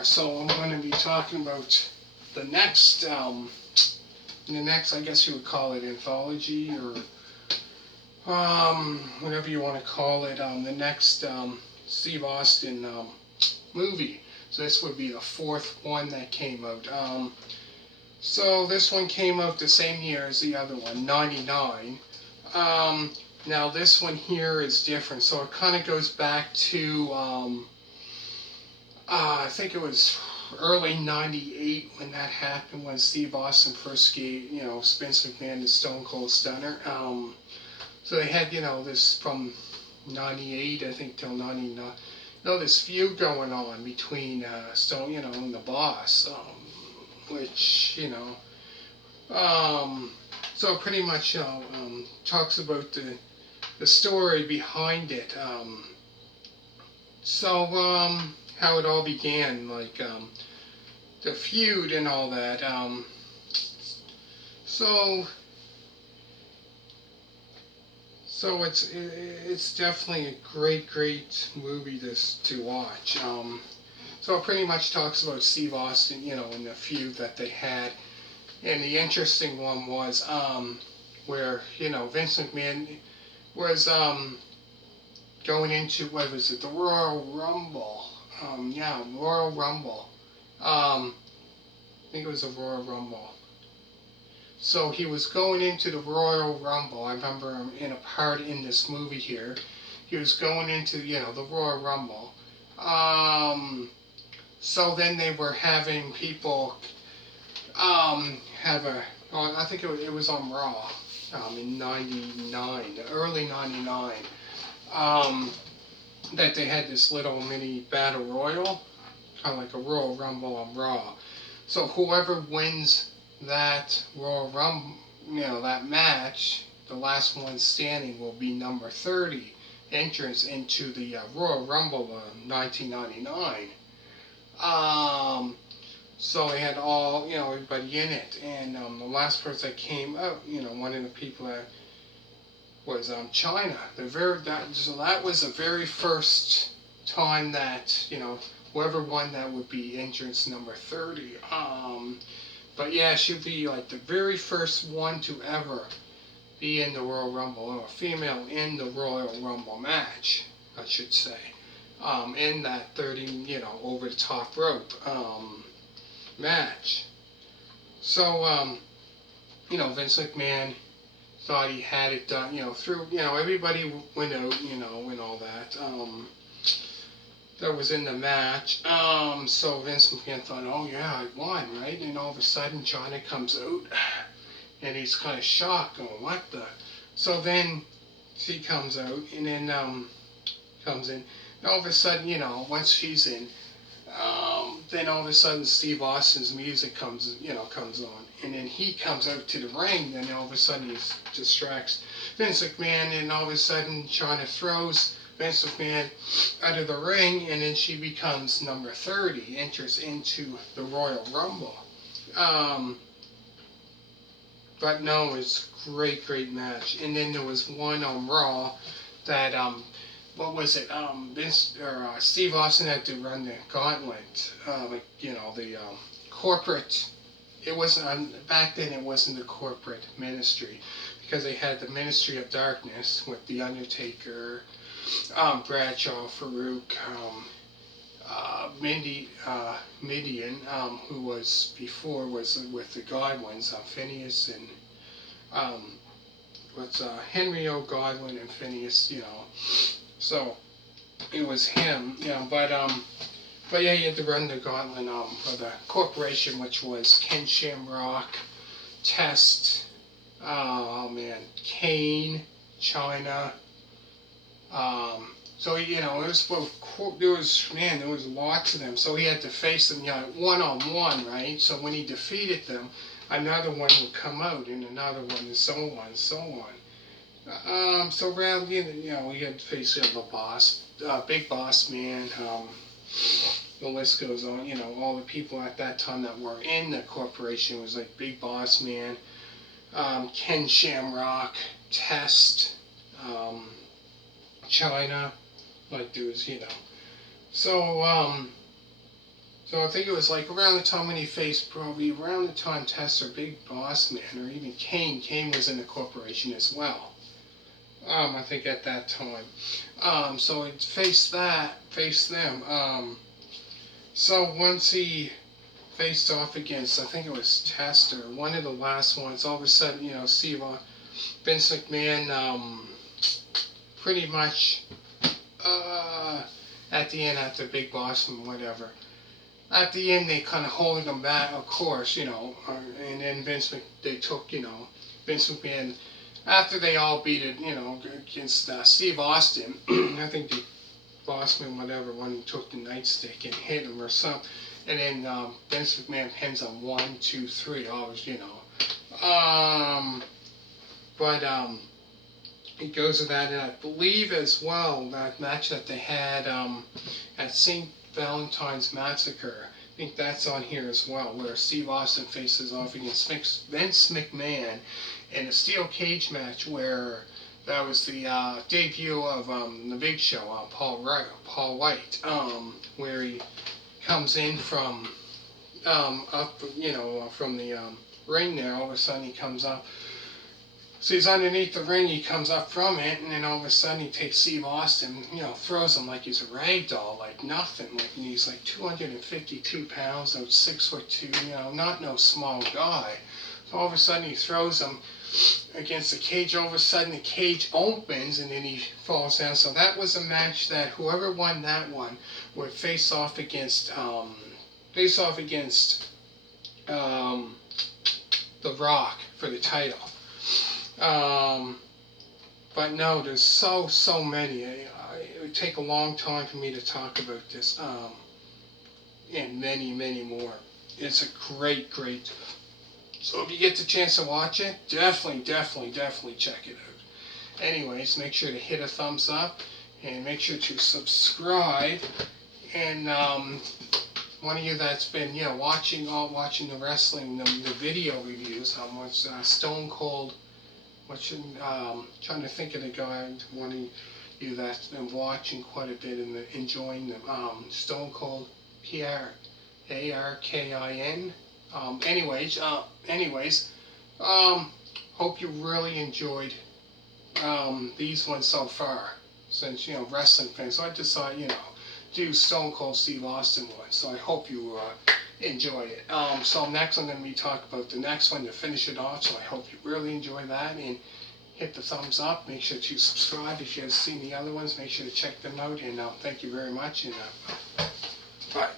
there. So I'm going to be talking about the next, I guess you would call it anthology or whatever you want to call it. The next Steve Austin movie. So this would be the fourth one that came out. So this one came out the same year as the other one, 99. Now this one here is different. So it kind of goes back to, I think it was early 98 when that happened, when Steve Austin first gave, Vince McMahon the Stone Cold Stunner. So they had, this from 98, I think, till 99. This feud going on between Stone, and the Boss, which, so pretty much, talks about the story behind it. How it all began, like, the feud and all that. So it's definitely a great movie to watch. So it pretty much talks about Steve Austin, and the feud that they had. And the interesting one was where, Vince McMahon was going into, what was it, the Royal Rumble. Royal Rumble. I think it was a Royal Rumble. So he was going into the Royal Rumble. I remember him in a part in this movie here. He was going into, the Royal Rumble. So then they were having people have I think it was on Raw in 99, early 99, that they had this little mini battle royal, kind of like a Royal Rumble on Raw. So whoever wins that Royal Rumble, that match, the last one standing will be number 30 entrance into the Royal Rumble of 1999. So they had all, everybody in it, and the last person that came out, one of the people that was China. So that was the very first time that, whoever won that would be entrance number 30. But yeah, she'd be like the very first one to ever be in the Royal Rumble, or a female in the Royal Rumble match, I should say, in that 30, over the top rope match. So, Vince McMahon thought he had it done, through, everybody went out, and all that, that was in the match. So Vince McMahon thought, oh yeah, I won, right? And all of a sudden, China comes out, and he's kind of shocked, going, what the? So then she comes out, and then comes in. And all of a sudden, once she's in, then all of a sudden Steve Austin's music comes on, and then he comes out to the ring. Then all of a sudden he distracts Vince McMahon, and all of a sudden China throws Vince McMahon out of the ring, and then she becomes number 30, enters into the Royal Rumble. But no, it's great match. And then there was one on Raw that what was it? Steve Austin had to run the gauntlet, the corporate. It wasn't back then. It wasn't the corporate ministry, because they had the Ministry of Darkness with the Undertaker, Bradshaw, Farouk, Midian, who was before was with the Godwins, Phineas and Henry O. Godwin and Phineas, So it was him, but yeah, he had to run the gauntlet for the corporation, which was Ken Shamrock, Test, Kane, China. So it was both. There was lots of them. So he had to face them, one on one, right? So when he defeated them, another one would come out, and another one, and so on, and so on. So around, we had to face the boss, Big Boss Man. The list goes on. All the people at that time that were in the corporation was like Big Boss Man, Ken Shamrock, Test, China, like there was, So So I think it was like around the time when he faced, probably around the time Test or Big Boss Man or even Kane. Kane was in the corporation as well. I think at that time. So it faced them. So once he faced off against, I think it was Tester, one of the last ones, all of a sudden, Vince McMahon, pretty much, at the end, after Big Boss and whatever, at the end they kind of holding him back, of course, and then they took, Vince McMahon, after they all beat it, against Steve Austin, I think the Bossman, whatever, one took the nightstick and hit him or something. And then Vince McMahon pins him 1, 2, 3, always, But it goes to that, and I believe as well that match that they had at St. Valentine's Massacre. I think that's on here as well, where Steve Austin faces off against Vince McMahon in a steel cage match where that was the debut of the Big Show, Paul White, where he comes in from up, from the ring there. All of a sudden he comes up. So he's underneath the ring, he comes up from it, and then all of a sudden he takes Steve Austin, throws him like he's a rag doll, like nothing. Like, and he's like 252 pounds, 6'2", not no small guy. So all of a sudden he throws him against the cage. All of a sudden the cage opens and then he falls down. So that was a match that whoever won that one would face off against The Rock for the title. But no, there's so many. It would take a long time for me to talk about this, and many more. It's a great. So if you get the chance to watch it, definitely check it out. Anyways, make sure to hit a thumbs up and make sure to subscribe. And one of you that's been watching the wrestling, the video reviews, was Stone Cold. Trying to think of the guy, one of you that's been watching quite a bit and enjoying them. Stone Cold Pierre, Arkin. Anyways, hope you really enjoyed these ones so far. Since wrestling fans, so I decided do Stone Cold Steve Austin one. So I hope you enjoy it. So next I'm going to be talking about the next one to finish it off. So I hope you really enjoy that and hit the thumbs up. Make sure to subscribe if you haven't seen the other ones. Make sure to check them out. And thank you very much. And bye.